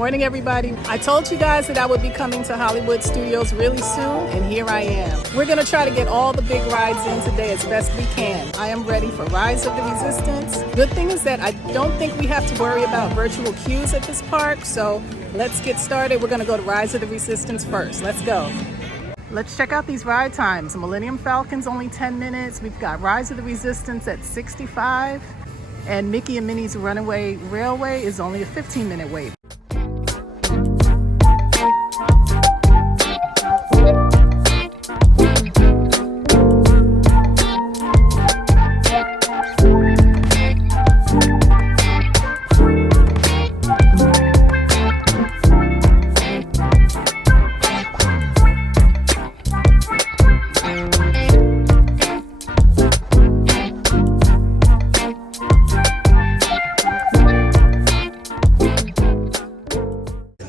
morning, everybody. I told you guys that I would be coming to Hollywood Studios really soon, and here I am. We're gonna try to get all the big rides in today as best we can. I am ready for Rise of the Resistance. Good thing is that I don't think we have to worry about virtual queues at this park, so let's get started. We're gonna go to Rise of the Resistance first. Let's go. Let's check out these ride times. Millennium Falcon's only 10 minutes. We've got Rise of the Resistance at 65. And Mickey and Minnie's Runaway Railway is only a 15-minute wait.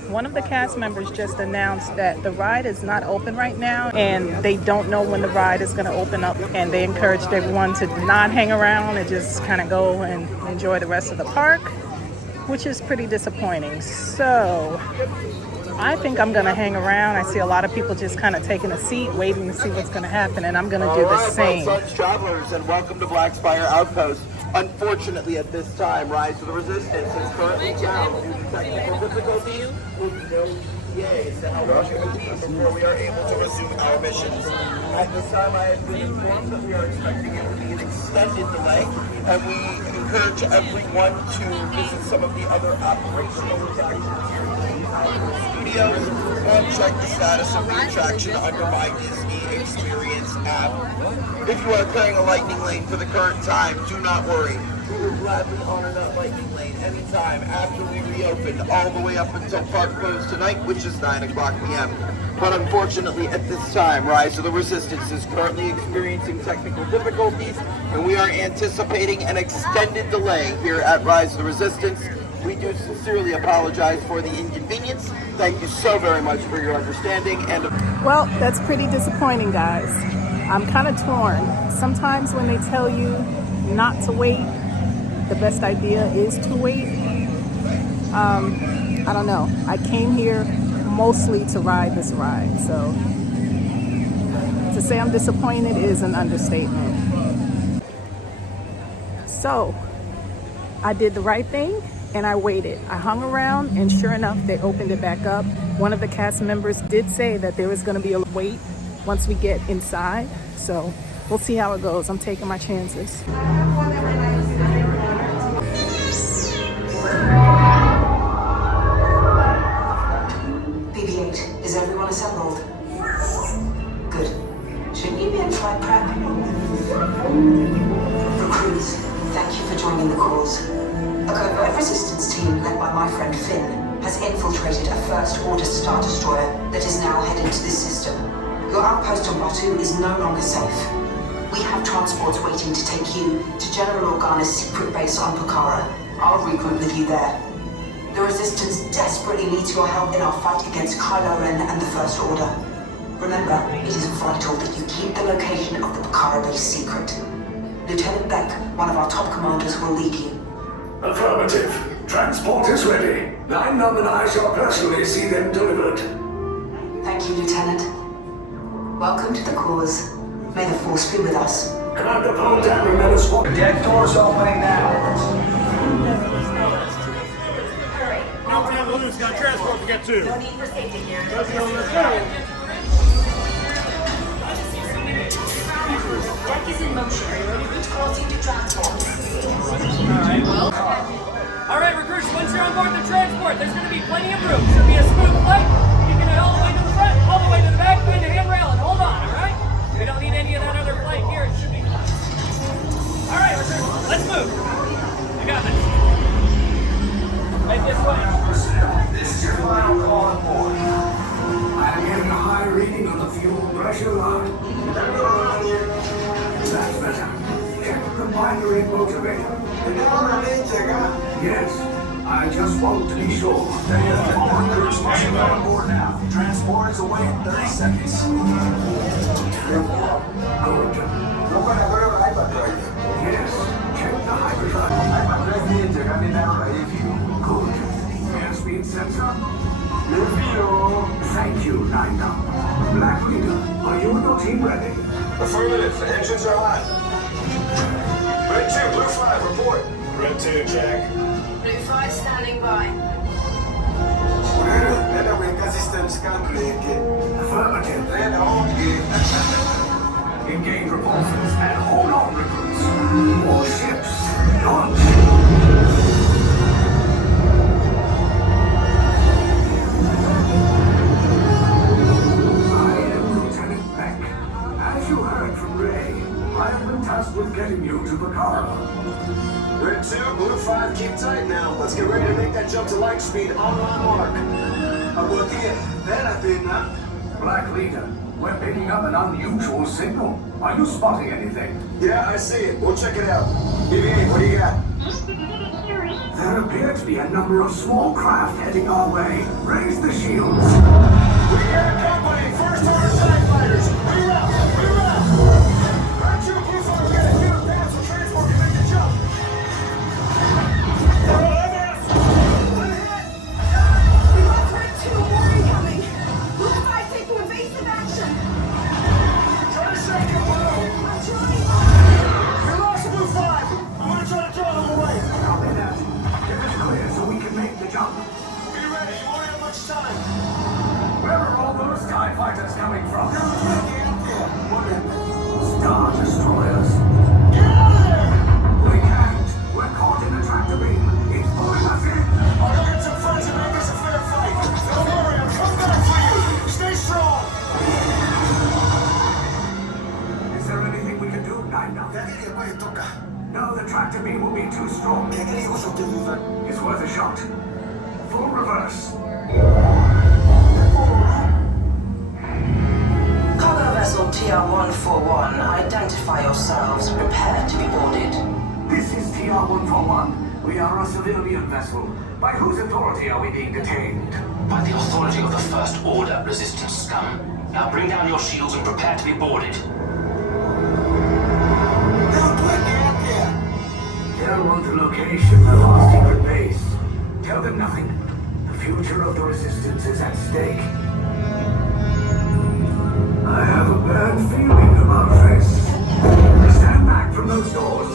One of the cast members just announced that the ride is not open right now and they don't know when the ride is going to open up, and they encouraged everyone to not hang around and just kind of go and enjoy the rest of the park, which is pretty disappointing. So I think I'm going to hang around. I see a lot of people just kind of taking a seat waiting to see what's going to happen, and I'm going to do the same. Well, Suns travelers, and welcome to Blackspire Outpost. Unfortunately, at this time, Rise of the Resistance is currently down due to technical difficulties with no ETAs to help us before we are able to resume our missions. At this time, I have been informed that we are expecting it to be an extended delay, and we encourage everyone to visit some of the other operational attractions here in the studios and check the status of the attraction under My Disney Experience app. If you are clearing a lightning lane for the current time, do not worry. We will gladly honor that lightning lane anytime after we reopen, all the way up until park close tonight, which is 9 o'clock p.m. But unfortunately, at this time, Rise of the Resistance is currently experiencing technical difficulties, and we are anticipating an extended delay here at Rise of the Resistance. We do sincerely apologize for the inconvenience. Thank you so very much for your understanding. And well, that's pretty disappointing, guys. I'm kind of torn. Sometimes when they tell you not to wait, the best idea is to wait. I don't know. I came here mostly to ride this ride, so to say I'm disappointed is an understatement. So I did the right thing and I waited. I hung around, and sure enough, they opened it back up. One of the cast members did say that there was going to be a wait once we get inside, so we'll see how it goes. I'm taking my chances. BB-8, is everyone assembled? Good. Shouldn't you be in flight prep? Recruits, thank you for joining the cause. A covert resistance team led by my friend Finn has infiltrated a First Order Star Destroyer that is now headed to this system. Your outpost on Batu is no longer safe. We have transports waiting to take you to General Organa's secret base on Pucara. I'll regroup with you there. The Resistance desperately needs your help in our fight against Kylo Ren and the First Order. Remember, it is vital that you keep the location of the Pucara base secret. Lieutenant Beck, one of our top commanders, will lead you. Affirmative. Transport is ready. Line Num and I shall personally see them delivered. Thank you, Lieutenant. Welcome to the cause. May the Force be with us. Commander Poltan, remember squad. Deck doors opening now. Now we have a loose. Got transport to get to. No need for safety here. Let's go. Deck is in motion. Which calls you to transport. All right, recruits, once you're on board the transport, there's going to be plenty of room. Should be a smooth flight. You can head all the way to the front, all the way to the back, find the handrail, and hold on, all right? We don't need any of that other flight gear. It should be fine. All right, recruits, let's move. You got this. Right this way. This is your final call on board. I'm getting a high reading on the fuel pressure line. That's better. Check the binary motivator. Yes, I just want to be sure. Workers pushing on board now. Transport is away in 30 seconds. Good. Yes, check the hyperdrive. Good. Airspeed sensor team ready? Affirmative. The engines are on. Red 2, Blue 5, report. Red 2, check. Blue 5 standing by. System scan affirmative. Then on engage repulsors and hold on, recruits. All ships, launch. I am Lieutenant Beck. As you heard from Ray, I have been tasked with getting you to Bakara. Red 2, Blue 5, keep tight now. Let's get ready to make that jump to light speed on our mark. Black Leader, we're picking up an unusual signal. Are you spotting anything? Yeah, I see it. We'll check it out. BB-8, what do you got? There appear to be a number of small craft heading our way. Raise the shields. We got company. First order TIE fighters. Reroute. Red 2, Blue 5, we got a hit of pads for transport to make the jump. Where are all those TIE fighters coming from? Star Destroyers. Get out of there! We can't. We're caught in a tractor beam. It's pulling us in. I'll go get some friends and make this a fair fight. Don't worry, I'll come back for you. Stay strong. Is there anything we can do, Nine-Nine? No, the tractor beam will be too strong. It's worth a shot. Full reverse. Cargo vessel TR-141, identify yourselves. Prepare to be boarded. This is TR-141. We are a civilian vessel. By whose authority are we being detained? By the authority of the First Order, Resistance scum. Now bring down your shields and prepare to be boarded. Tell them the location of our secret base. Tell them nothing. The future of the Resistance is at stake. I have a bad feeling about this. Stand back from those doors.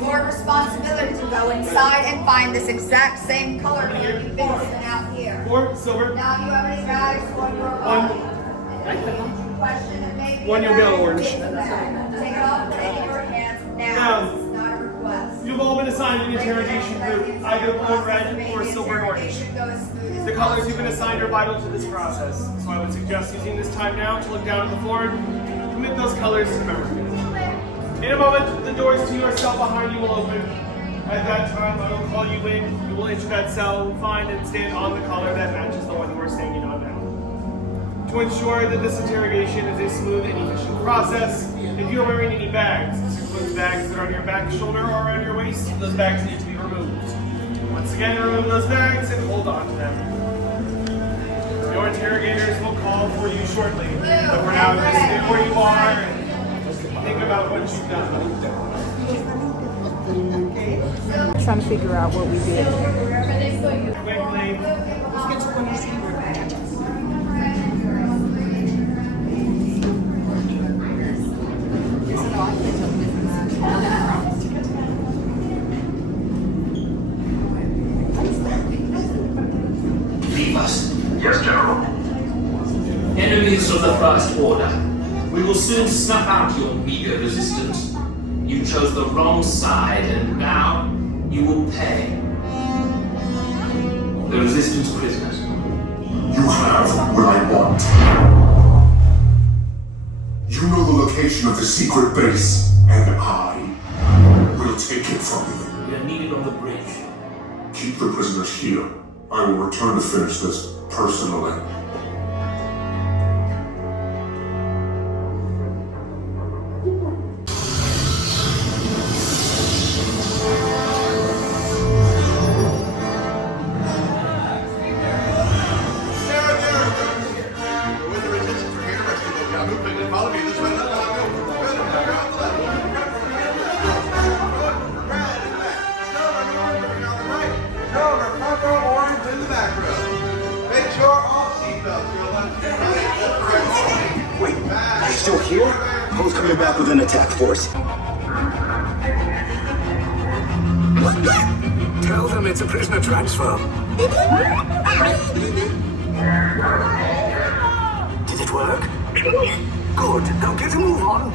Your responsibility to go inside and find this exact same color here you've been sitting out here. 4, silver. Now, do you have any bags on your body? Question and maybe One you'll get orange. Take it off, put it in your hands now. Now. It's not a request. You've all been assigned an interrogation group, either blue, red, or silver and orange. The colors you've been assigned are vital to this process, so I would suggest using this time now to look down at the floor and commit those colors to memory. In a moment, the doors to your cell behind you will open. At that time, I will call you in. You will enter that cell, find and stand on the collar that matches the one that we're standing on now. To ensure that this interrogation is a smooth and efficient process, if you're wearing any bags, this includes bags that are on your back, shoulder, or around your waist, those bags need to be removed. Once again, remove those bags and hold on to them. Your interrogators will call for you shortly. But for now, just stay where you are and think about what you've done. Trying to figure out what we did. Quickly. Leave us. Yes, General. Enemies of the First Order. We will soon snuff out your meager resistance. You chose the wrong side, and now you will pay. The Resistance prisoners. You have what I want. You You know the location of the secret base, and I will take it from you. We are needed on the bridge. Keep the prisoners here. I will return to finish this personally. Wait, are you still here? Who's coming back with an attack force? Tell them it's a prisoner transfer. Did it work? Good. Now get a move on.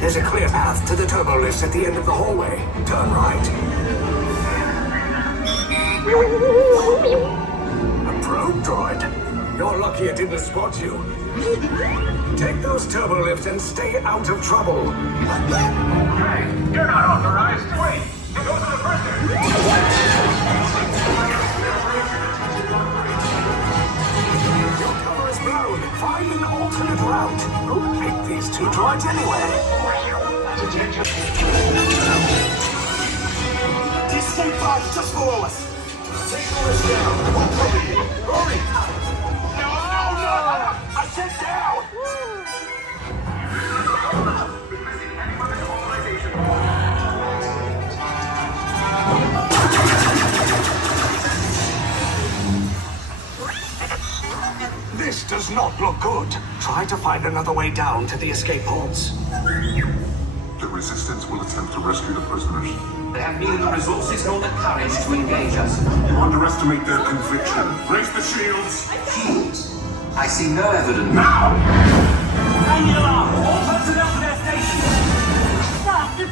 There's a clear path to the turbo lifts at the end of the hallway. Turn right. A probe droid. You're lucky it didn't spot you. Take those turbo lifts and stay out of trouble. Hey, you're not authorized. Wait, those are the prisoners. Your cover is blown. Find an alternate route. Who picked these two droids anyway? The escape pod's just below us. Take the list down. Hurry! No! I said down! This does not look good. Try to find another way down to the escape pods. The Resistance will attempt to rescue the prisoners. They have neither the resources nor the courage to engage us. You underestimate their conviction. Raise the shields! Shields? I see no evidence. Now! Sound the alarm! All personnel to their stations! Stop the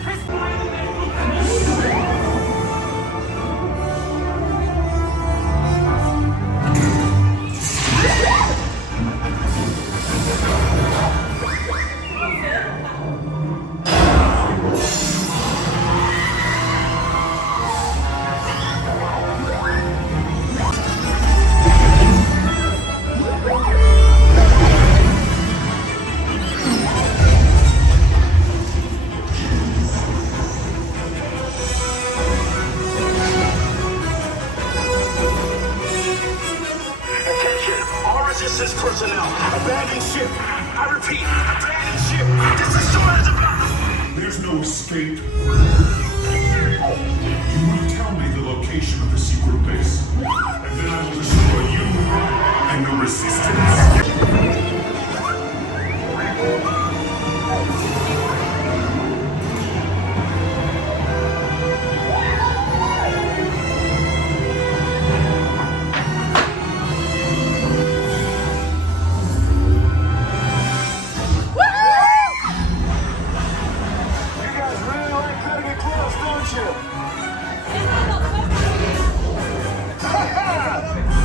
Resistance personnel, abandon ship. I repeat, abandon ship. This destroyer is about. There's no escape. You will tell me the location of the secret base, and then I will destroy you and the Resistance.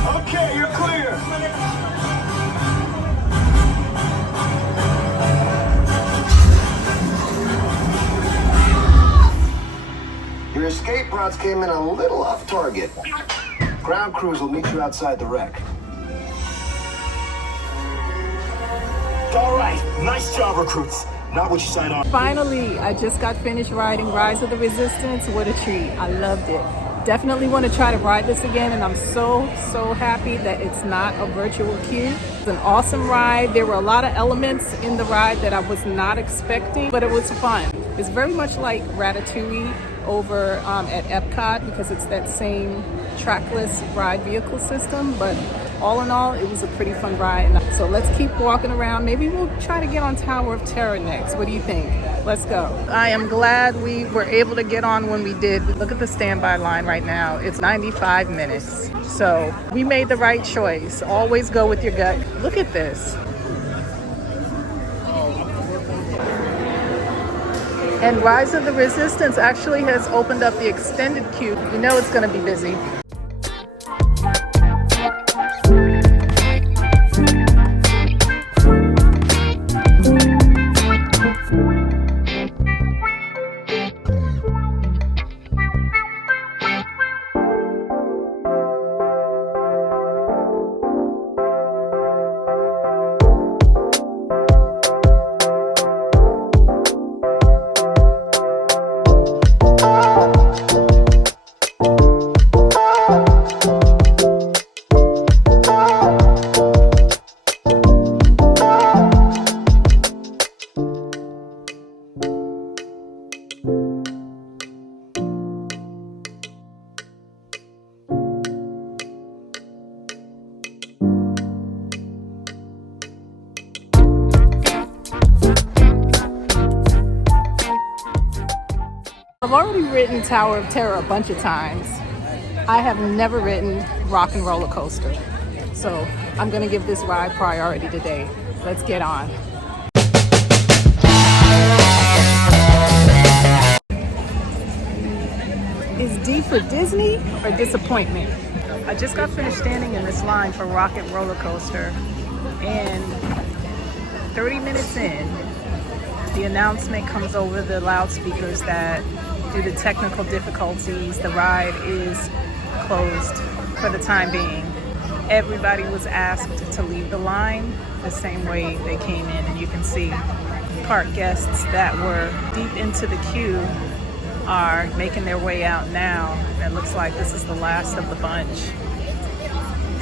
Okay, you're clear. Your escape routes came in a little off target. Ground crews will meet you outside the wreck. All right, nice job, recruits. Not what you signed on. Finally, I just got finished riding Rise of the Resistance. What a treat. I loved it. Definitely want to try to ride this again, and I'm so happy that it's not a virtual queue. It's an awesome ride. There were a lot of elements in the ride that I was not expecting, but it was fun. It's very much like Ratatouille over at Epcot, because it's that same trackless ride vehicle system, but all in all, it was a pretty fun ride. So let's keep walking around. Maybe we'll try to get on Tower of Terror next. What do you think? Let's go. I am glad we were able to get on when we did. Look at the standby line right now. It's 95 minutes. So we made the right choice. Always go with your gut. Look at this. And Rise of the Resistance actually has opened up the extended queue. You know it's going to be busy. I've already ridden Tower of Terror a bunch of times. I have never ridden Rock and Roller Coaster. So I'm gonna give this ride priority today. Let's get on. Is D for Disney or disappointment? I just got finished standing in this line for Rock and Roller Coaster, and 30 minutes in, the announcement comes over the loudspeakers that due to technical difficulties, the ride is closed for the time being. Everybody was asked to leave the line the same way they came in, and you can see park guests that were deep into the queue are making their way out now. It looks like this is the last of the bunch.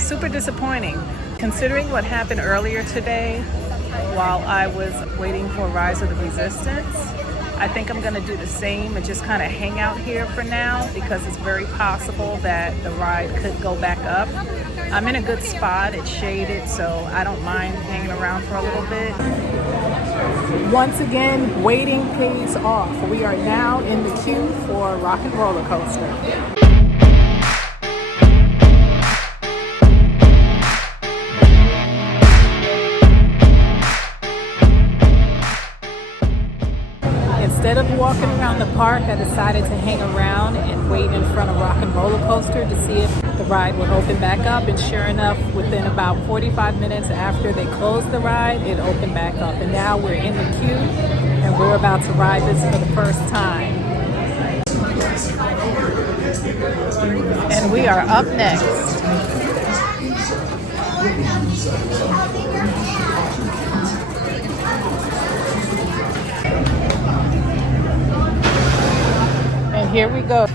Super disappointing. Considering what happened earlier today while I was waiting for Rise of the Resistance, I think I'm gonna do the same and just kind of hang out here for now, because it's very possible that the ride could go back up. I'm in a good spot, it's shaded, so I don't mind hanging around for a little bit. Once again, waiting pays off. We are now in the queue for Rock and Roller Coaster. Instead of walking around the park, I decided to hang around and wait in front of Rock and Roller Coaster to see if the ride would open back up. And sure enough, within about 45 minutes after they closed the ride, it opened back up. And now we're in the queue and we're about to ride this for the first time. And we are up next. And here we go.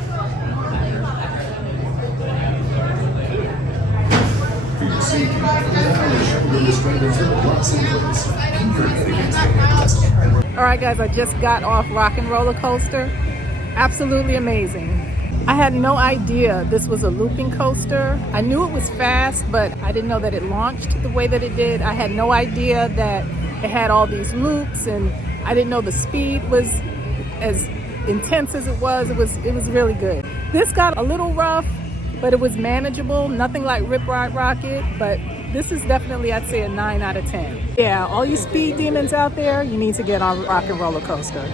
All right, guys, I just got off Rock and Roller Coaster. Absolutely amazing. I had no idea this was a looping coaster. I knew it was fast, but I didn't know that it launched the way that it did. I had no idea that it had all these loops, and I didn't know the speed was as intense as it was. It was really good. This got a little rough, but it was manageable. Nothing like Rip Ride Rocket, but this is definitely, I'd say, a 9 out of 10. Yeah, all you speed demons out there, you need to get on Rock and Roller Coaster.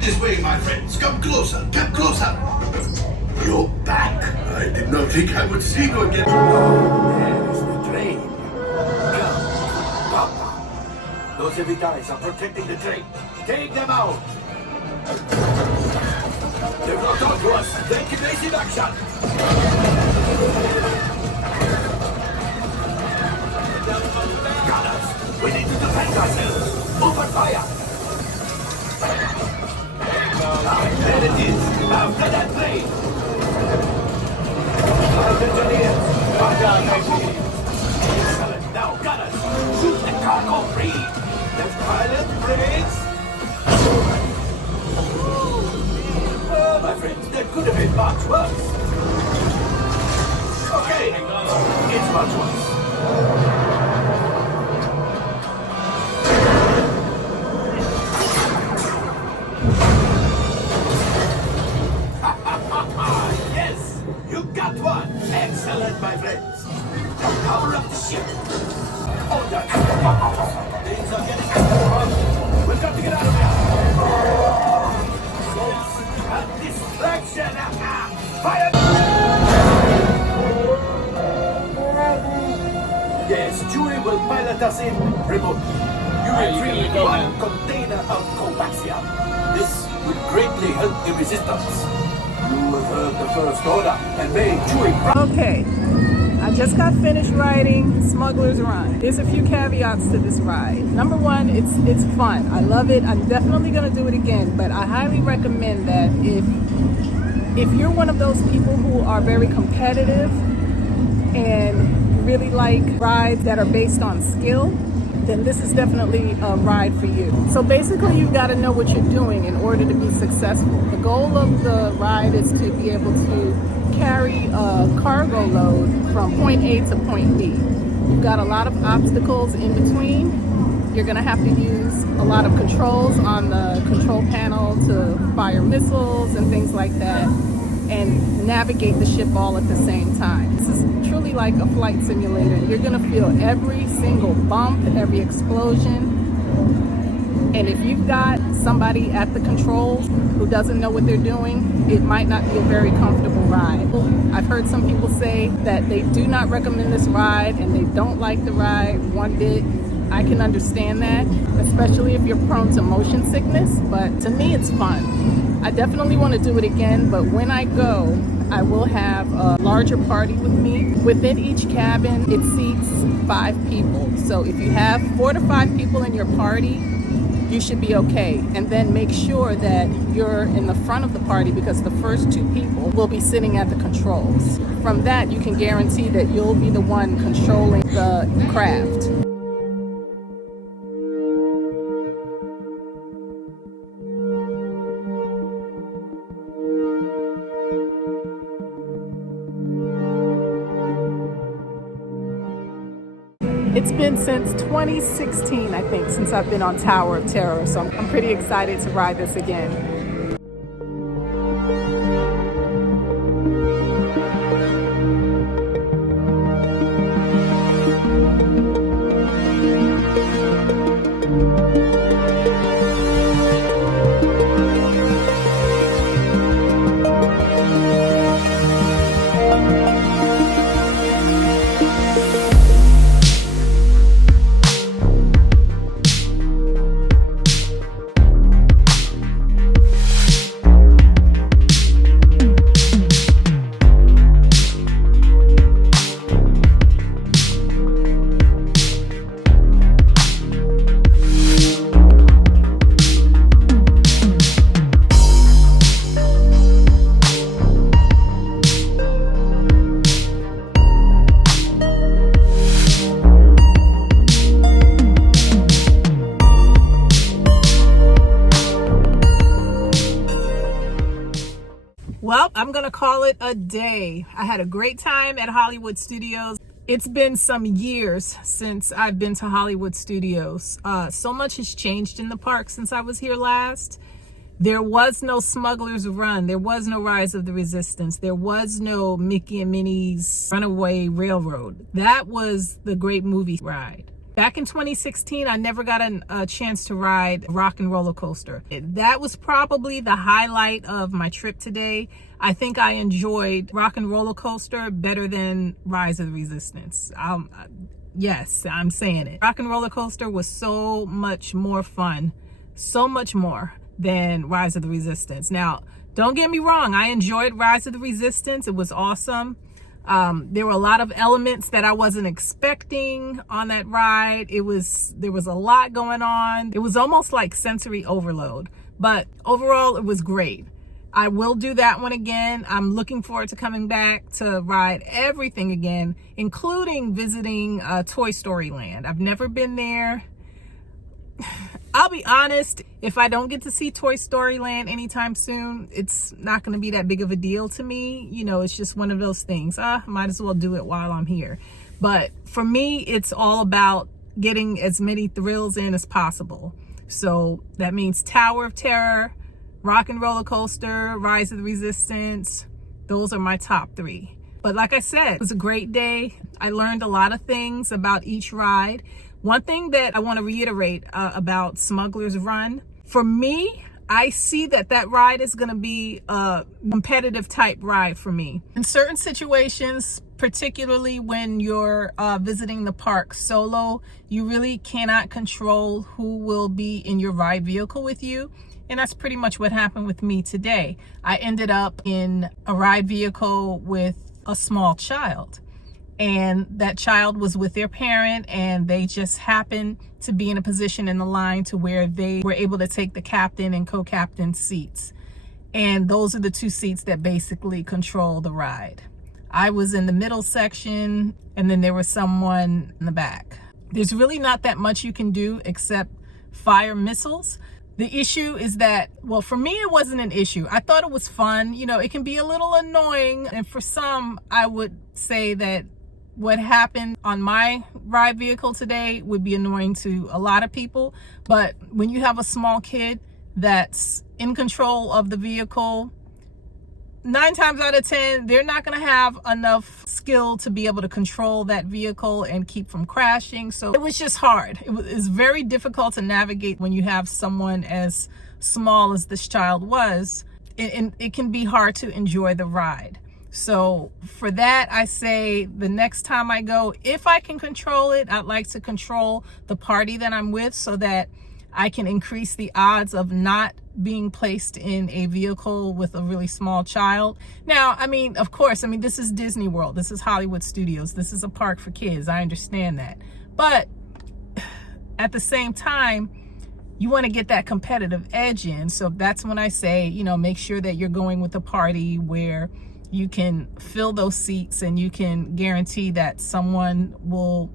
This way, my friends. Come closer. Come closer. You're back. I did not think I would see you again. Oh, there's the train. Come, Papa. Those heavy guys are protecting the train. Take them out. They've locked on to us. Then evasive action. Got us. We need to defend ourselves. Open fire. There it is. After that plane. Engineers. Excellent. Now, gunners. Shoot the cargo free. Left pilot, brakes. Well, my friends, that could have been much worse. Okay, it's much worse. Yes, you got one. Excellent, my friends. Power up the ship. Oh, that. Things are getting rough. We've got to get out of here. A distraction. Fire! Yes, Chewie will pilot us in remote. You retrieve one container of coaxium. This will greatly help the resistance. You have heard the First Order and made Chewie. Okay, I just got finished riding Smuggler's Run. There's a few caveats to this ride. Number one, it's fun. I love it. I'm definitely gonna do it again, but I highly recommend that if you're one of those people who are very competitive and really like rides that are based on skill, then this is definitely a ride for you. So basically, you've got to know what you're doing in order to be successful. The goal of the ride is to be able to carry a cargo load from point A to point B. You've got a lot of obstacles in between. You're going to have to use a lot of controls on the control panel to fire missiles and things like that, and navigate the ship all at the same time. This is truly like a flight simulator. You're gonna feel every single bump, every explosion. And if you've got somebody at the controls who doesn't know what they're doing, it might not be a very comfortable ride. I've heard some people say that they do not recommend this ride and they don't like the ride one bit. I can understand that, especially if you're prone to motion sickness, but to me it's fun. I definitely want to do it again, but when I go, I will have a larger party with me. Within each cabin, it seats 5 people. So if you have 4 to 5 people in your party, you should be okay. And then make sure that you're in the front of the party because the first 2 people will be sitting at the controls. From that, you can guarantee that you'll be the one controlling the craft. It's been since 2016, I think, since I've been on Tower of Terror, so I'm pretty excited to ride this again. Well, I'm gonna call it a day. I had a great time at Hollywood Studios. It's been some years since I've been to Hollywood Studios. So much has changed in the park since I was here last. There was no Smuggler's Run. There was no Rise of the Resistance. There was no Mickey and Minnie's Runaway Railroad. That was the Great Movie Ride. Back in 2016, I never got a chance to ride Rock and Roller Coaster. That was probably the highlight of my trip today. I think I enjoyed Rock and Roller Coaster better than Rise of the Resistance. Yes, I'm saying it. Rock and Roller Coaster was so much more fun, so much more than Rise of the Resistance. Now, don't get me wrong, I enjoyed Rise of the Resistance. It was awesome. There were a lot of elements that I wasn't expecting on that ride. There was a lot going on. It was almost like sensory overload, but overall it was great. I will do that one again. I'm looking forward to coming back to ride everything again, including visiting Toy Story Land. I've never been there. I'll be honest, if I don't get to see Toy Story Land anytime soon, it's not going to be that big of a deal to me. You know, it's just one of those things. Might as well do it while I'm here. But for me, it's all about getting as many thrills in as possible. So that means Tower of Terror, Rock and Roller Coaster, Rise of the Resistance. Those are my top 3. But like I said, it was a great day. I learned a lot of things about each ride. One thing that I want to reiterate about Smuggler's Run, for me, I see that ride is going to be a competitive type ride for me. In certain situations, particularly when you're visiting the park solo, you really cannot control who will be in your ride vehicle with you. And that's pretty much what happened with me today. I ended up in a ride vehicle with a small child. And that child was with their parent, and they just happened to be in a position in the line to where they were able to take the captain and co-captain seats. And those are the 2 seats that basically control the ride. I was in the middle section, and then there was someone in the back. There's really not that much you can do except fire missiles. The issue is that, well, for me, it wasn't an issue. I thought it was fun. You know, it can be a little annoying. And for some, I would say that what happened on my ride vehicle today would be annoying to a lot of people. But when you have a small kid that's in control of the vehicle, 9 times out of 10, they're not going to have enough skill to be able to control that vehicle and keep from crashing. So it was just hard. It's very difficult to navigate when you have someone as small as this child was. And it can be hard to enjoy the ride. So for that, I say the next time I go, if I can control it, I'd like to control the party that I'm with so that I can increase the odds of not being placed in a vehicle with a really small child. Now, I mean, of course, I mean, this is Disney World. This is Hollywood Studios. This is a park for kids. I understand that. But at the same time, you want to get that competitive edge in. So that's when I say, you know, make sure that you're going with a party where you can fill those seats and you can guarantee that someone will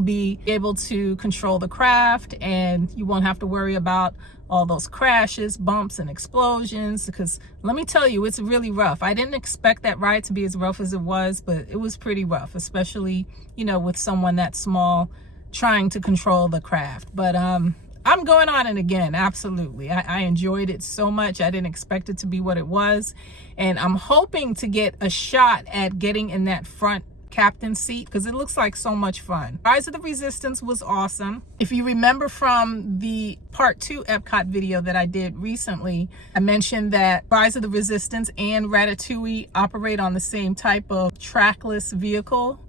be able to control the craft, and you won't have to worry about all those crashes, bumps, and explosions. Because let me tell you, it's really rough. I didn't expect that ride to be as rough as it was, but it was pretty rough, especially, you know, with someone that small trying to control the craft. But I'm going on it again. Absolutely. I enjoyed it so much. I didn't expect it to be what it was. And I'm hoping to get a shot at getting in that front captain seat because it looks like so much fun. Rise of the Resistance was awesome. If you remember from the part 2 Epcot video that I did recently, I mentioned that Rise of the Resistance and Ratatouille operate on the same type of trackless vehicle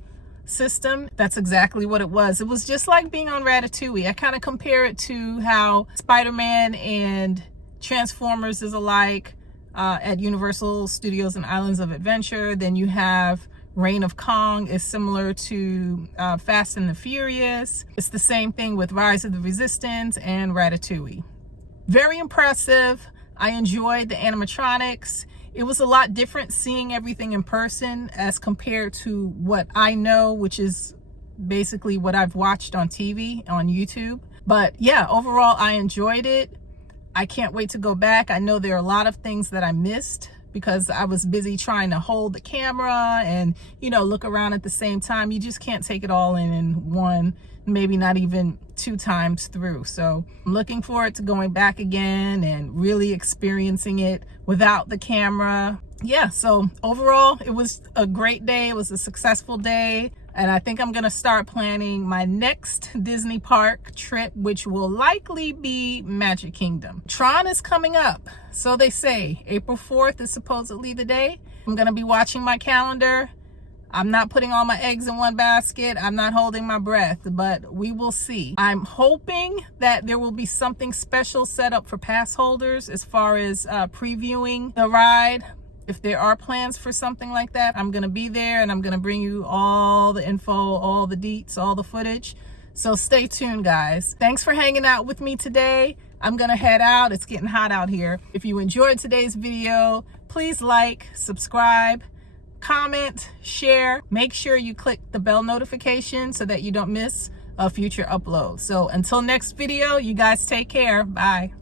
system. That's exactly what it was. It was just like being on Ratatouille. I kind of compare it to how Spider-Man and Transformers is alike at Universal Studios and Islands of Adventure. Then you have Reign of Kong is similar to Fast and the Furious. It's the same thing with Rise of the Resistance and Ratatouille. Very impressive. I enjoyed the animatronics. It was a lot different seeing everything in person as compared to what I know, which is basically what I've watched on TV, on YouTube. But yeah, overall, I enjoyed it. I can't wait to go back. I know there are a lot of things that I missed because I was busy trying to hold the camera and, you know, look around at the same time. You just can't take it all in one, maybe not even 2 times through. So I'm looking forward to going back again and really experiencing it without the camera. Yeah, so overall, it was a great day. It was a successful day. And I think I'm going to start planning my next Disney park trip, which will likely be Magic Kingdom. Tron is coming up. So they say April 4th is supposedly the day. I'm going to be watching my calendar. I'm not putting all my eggs in one basket. I'm not holding my breath, but we will see. I'm hoping that there will be something special set up for pass holders as far as previewing the ride. If there are plans for something like that, I'm going to be there and I'm going to bring you all the info, all the deets, all the footage. So stay tuned, guys. Thanks for hanging out with me today. I'm going to head out. It's getting hot out here. If you enjoyed today's video, please like, subscribe, comment, share. Make sure you click the bell notification so that you don't miss a future upload. So until next video, you guys take care. Bye.